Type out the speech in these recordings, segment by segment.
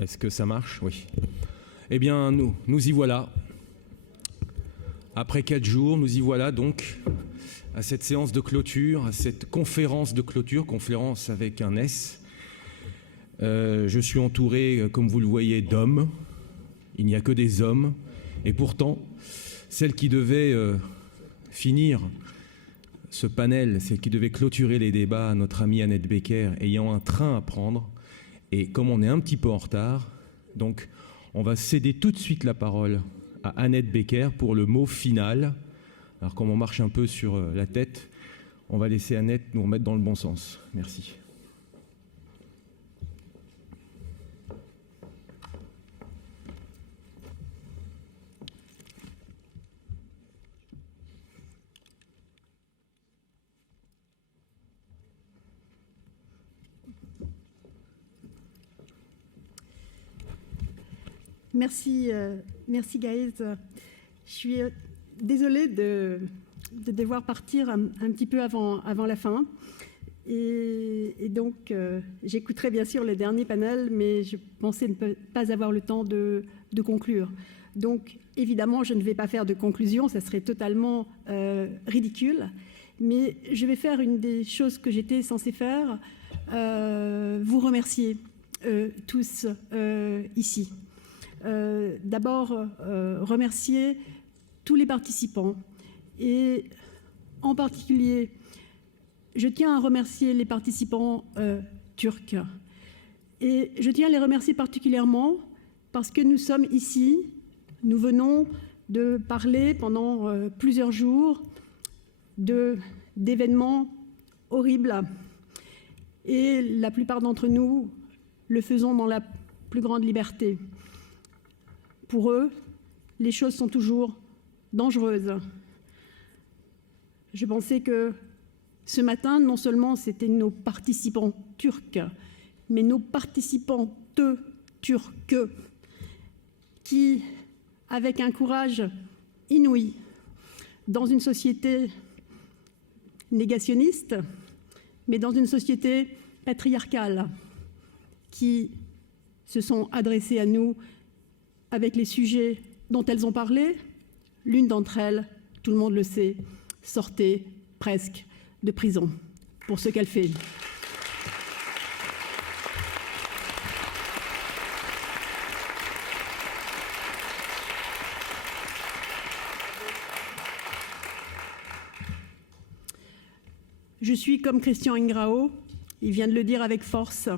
Est-ce que ça marche? Oui. Eh bien, nous y voilà. Après 4 jours, nous y voilà donc à cette séance de clôture, à cette conférence de clôture, conférence avec un S. Je suis entouré, comme vous le voyez, d'hommes. Il n'y a que des hommes. Et pourtant, celle qui devait finir ce panel, celle qui devait clôturer les débats, notre amie Annette Becker, ayant un train à prendre. Et comme on est un petit peu en retard, donc on va céder tout de suite la parole à Annette Becker pour le mot final. Alors comme on marche un peu sur la tête, on va laisser Annette nous remettre dans le bon sens. Merci. Merci, merci Gaëz. Je suis désolée de devoir partir un petit peu avant la fin. Et donc, j'écouterai bien sûr le dernier panel, mais je pensais ne pas avoir le temps de conclure. Donc, évidemment, je ne vais pas faire de conclusion, ça serait totalement ridicule. Mais je vais faire une des choses que j'étais censée faire, vous remercier tous ici. D'abord, remercier tous les participants et en particulier, je tiens à remercier les participants turcs et je tiens à les remercier particulièrement parce que nous sommes ici, nous venons de parler pendant plusieurs jours d'événements horribles et la plupart d'entre nous le faisons dans la plus grande liberté. Pour eux, les choses sont toujours dangereuses. Je pensais que ce matin, non seulement c'était nos participants turcs, mais nos participantes turques qui, avec un courage inouï, dans une société négationniste, mais dans une société patriarcale, qui se sont adressées à nous avec les sujets dont elles ont parlé. L'une d'entre elles, tout le monde le sait, sortait presque de prison pour ce qu'elle fait. Je suis comme Christian Ingrao, il vient de le dire avec force,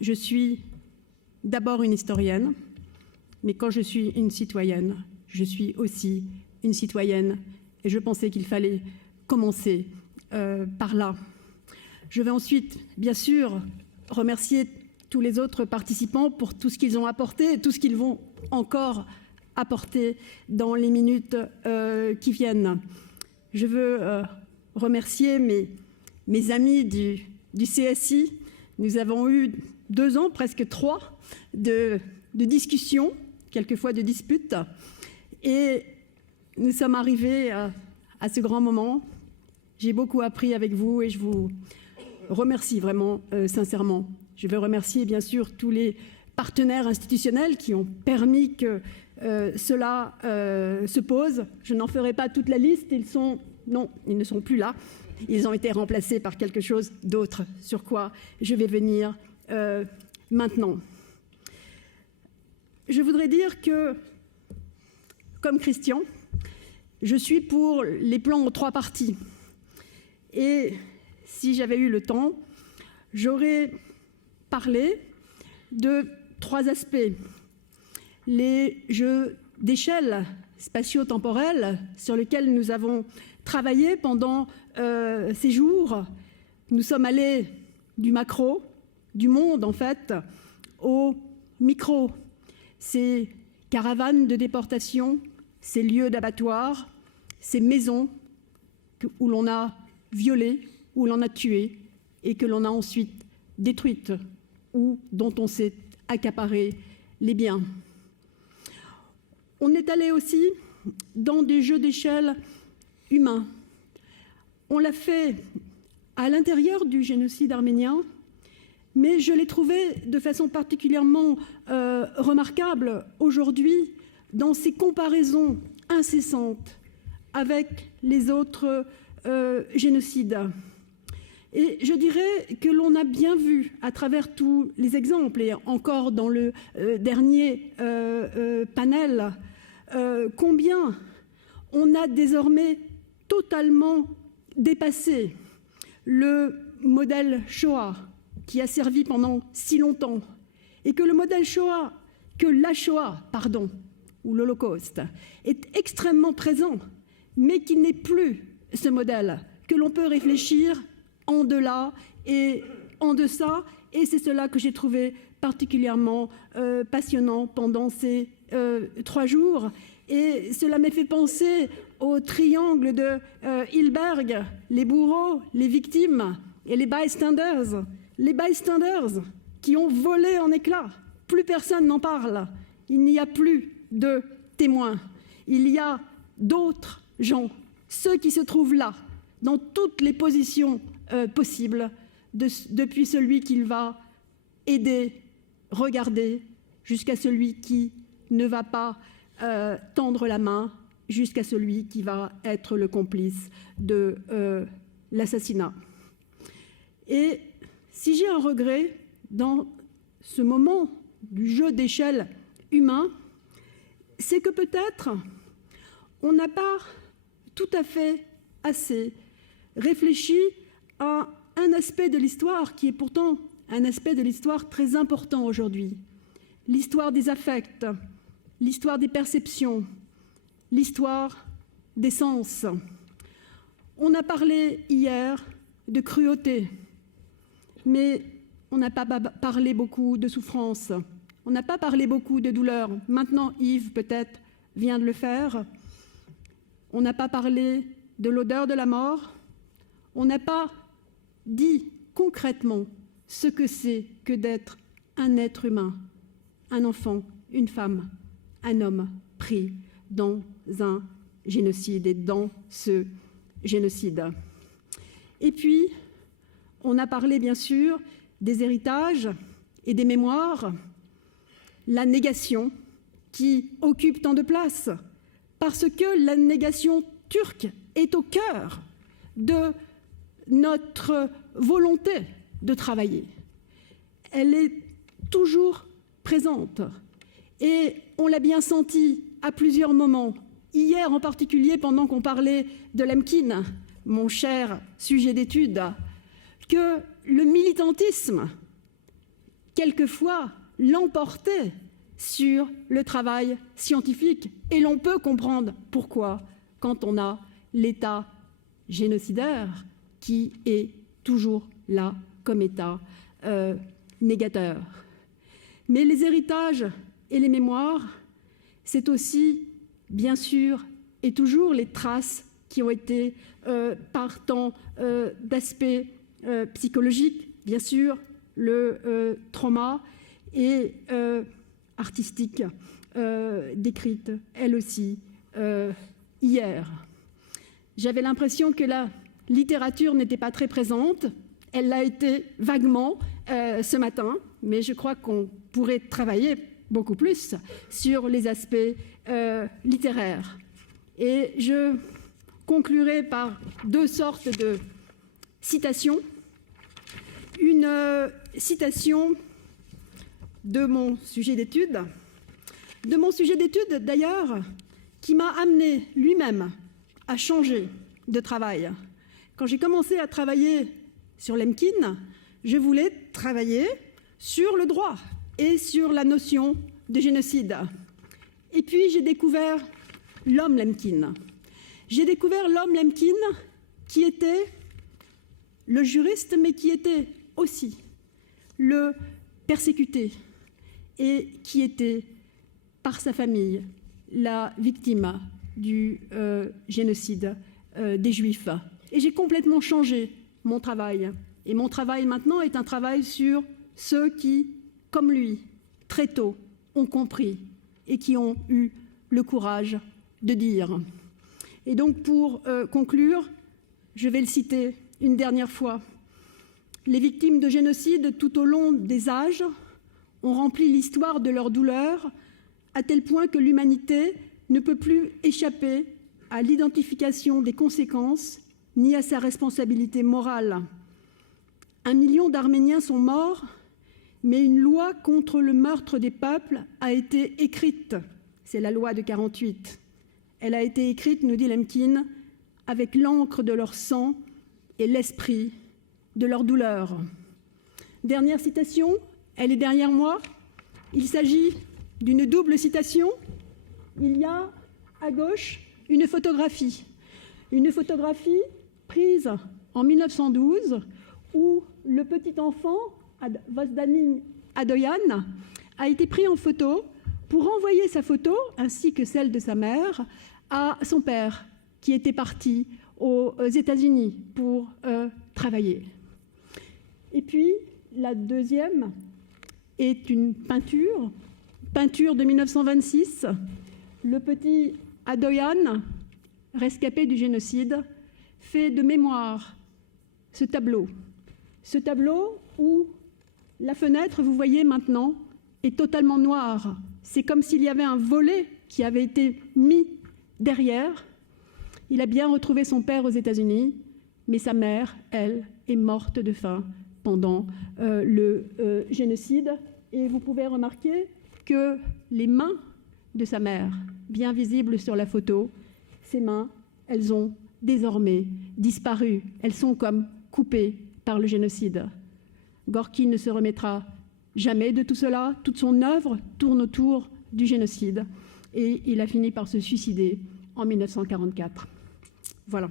je suis d'abord une historienne, mais quand je suis une citoyenne, je suis aussi une citoyenne et je pensais qu'il fallait commencer par là. Je vais ensuite, bien sûr, remercier tous les autres participants pour tout ce qu'ils ont apporté et tout ce qu'ils vont encore apporter dans les minutes qui viennent. Je veux remercier mes amis du CSI. Nous avons eu 2 ans, presque 3, de discussions, quelquefois de disputes, et nous sommes arrivés à ce grand moment. J'ai beaucoup appris avec vous et je vous remercie vraiment sincèrement. Je veux remercier bien sûr tous les partenaires institutionnels qui ont permis que cela se pose. Je n'en ferai pas toute la liste, non, ils ne sont plus là. Ils ont été remplacés par quelque chose d'autre, sur quoi je vais venir maintenant. Je voudrais dire que, comme Christian, je suis pour les plans en 3 parties. Et si j'avais eu le temps, j'aurais parlé de 3 aspects. Les jeux d'échelle spatio-temporelle sur lesquels nous avons travaillé pendant ces jours. Nous sommes allés du macro, du monde en fait, au micro. Ces caravanes de déportation, ces lieux d'abattoir, ces maisons où l'on a violé, où l'on a tué et que l'on a ensuite détruites ou dont on s'est accaparé les biens. On est allé aussi dans des jeux d'échelle humains. On l'a fait à l'intérieur du génocide arménien mais je l'ai trouvé de façon particulièrement remarquable aujourd'hui dans ses comparaisons incessantes avec les autres génocides. Et je dirais que l'on a bien vu à travers tous les exemples, et encore dans le dernier panel, combien on a désormais totalement dépassé le modèle Shoah qui a servi pendant si longtemps, et que le modèle Shoah, que la Shoah, ou l'Holocauste, est extrêmement présent, mais qu'il n'est plus ce modèle, que l'on peut réfléchir en delà et en deçà, et c'est cela que j'ai trouvé particulièrement passionnant pendant ces 3 jours. Et cela m'a fait penser au triangle de Hilberg, les bourreaux, les victimes et les bystanders. Les bystanders qui ont volé en éclats. Plus personne n'en parle. Il n'y a plus de témoins. Il y a d'autres gens, ceux qui se trouvent là, dans toutes les positions possibles, depuis celui qui va aider, regarder, jusqu'à celui qui ne va pas tendre la main, jusqu'à celui qui va être le complice de l'assassinat. Et si j'ai un regret dans ce moment du jeu d'échelle humain, c'est que peut-être on n'a pas tout à fait assez réfléchi à un aspect de l'histoire qui est pourtant un aspect de l'histoire très important aujourd'hui. L'histoire des affects, l'histoire des perceptions, l'histoire des sens. On a parlé hier de cruauté, mais on n'a pas parlé beaucoup de souffrance. On n'a pas parlé beaucoup de douleur. Maintenant, Yves, peut-être, vient de le faire. On n'a pas parlé de l'odeur de la mort. On n'a pas dit concrètement ce que c'est que d'être un être humain, un enfant, une femme, un homme pris dans un génocide et dans ce génocide. Et puis, on a parlé bien sûr des héritages et des mémoires, la négation qui occupe tant de place, parce que la négation turque est au cœur de notre volonté de travailler. Elle est toujours présente et on l'a bien senti à plusieurs moments. Hier en particulier, pendant qu'on parlait de Lemkin, mon cher sujet d'étude, que le militantisme, quelquefois, l'emportait sur le travail scientifique. Et l'on peut comprendre pourquoi, quand on a l'État génocidaire qui est toujours là comme État négateur. Mais les héritages et les mémoires, c'est aussi, bien sûr, et toujours les traces qui ont été par tant d'aspects psychologiques, bien sûr, le trauma et artistique, décrite, elle aussi, hier. J'avais l'impression que la littérature n'était pas très présente. Elle l'a été vaguement ce matin, mais je crois qu'on pourrait travailler beaucoup plus sur les aspects littéraires. Et je conclurai par 2 sortes de citations. Une citation de mon sujet d'étude, d'ailleurs, qui m'a amené lui-même à changer de travail. Quand j'ai commencé à travailler sur Lemkin, je voulais travailler sur le droit et sur la notion de génocide. Et puis j'ai découvert l'homme Lemkin. J'ai découvert l'homme Lemkin qui était le juriste, mais qui était aussi le persécuté et qui était, par sa famille, la victime du génocide des Juifs. Et j'ai complètement changé mon travail. Et mon travail maintenant est un travail sur ceux qui, comme lui, très tôt, ont compris et qui ont eu le courage de dire. Et donc, pour conclure, je vais le citer une dernière fois. Les victimes de génocide tout au long des âges ont rempli l'histoire de leur douleur à tel point que l'humanité ne peut plus échapper à l'identification des conséquences ni à sa responsabilité morale. 1 million d'Arméniens sont morts, mais une loi contre le meurtre des peuples a été écrite. C'est la loi de 48. Elle a été écrite, nous dit Lemkin, avec l'encre de leur sang et l'esprit de leur douleur. Dernière citation, elle est derrière moi. Il s'agit d'une double citation. Il y a à gauche une photographie prise en 1912 où le petit enfant, Vosdanin Adoyan, a été pris en photo pour envoyer sa photo, ainsi que celle de sa mère, à son père, qui était parti aux États-Unis pour travailler. Et puis, la deuxième est une peinture de 1926. Le petit Adoyan, rescapé du génocide, fait de mémoire ce tableau où la fenêtre, vous voyez maintenant, est totalement noire. C'est comme s'il y avait un volet qui avait été mis derrière. Il a bien retrouvé son père aux États-Unis, mais sa mère, elle, est morte de faim pendant le génocide. Et vous pouvez remarquer que les mains de sa mère, bien visibles sur la photo, ces mains, elles ont désormais disparu. Elles sont comme coupées par le génocide. Gorky ne se remettra jamais de tout cela. Toute son œuvre tourne autour du génocide. Et il a fini par se suicider en 1944. Voilà.